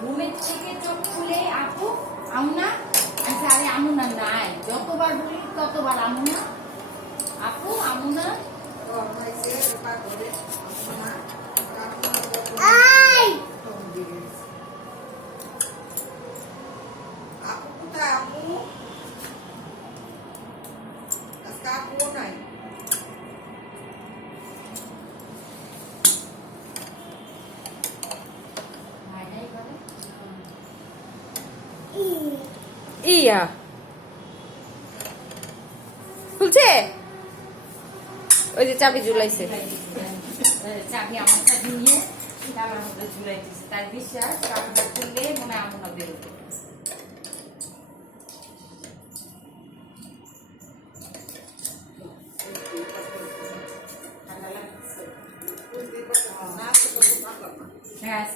ঘুমের থেকে চোখ খুলে আপু আমুনা আচ্ছা আরে আমুনা নাই। যতবার বলি ততবার আমুনা আপু আমুনা আপু কোথায় আপু আজকে আপুও ইয়া খুলছে ওই যে চাবি ঝুলাইছে চাবি আমার চাবি নিয়ে আমার মধ্যে ঝুলাইতেছে তার বিশ্বাস চাবিটা খুললে মনে হয় আমার বেরোবে হ্যাঁ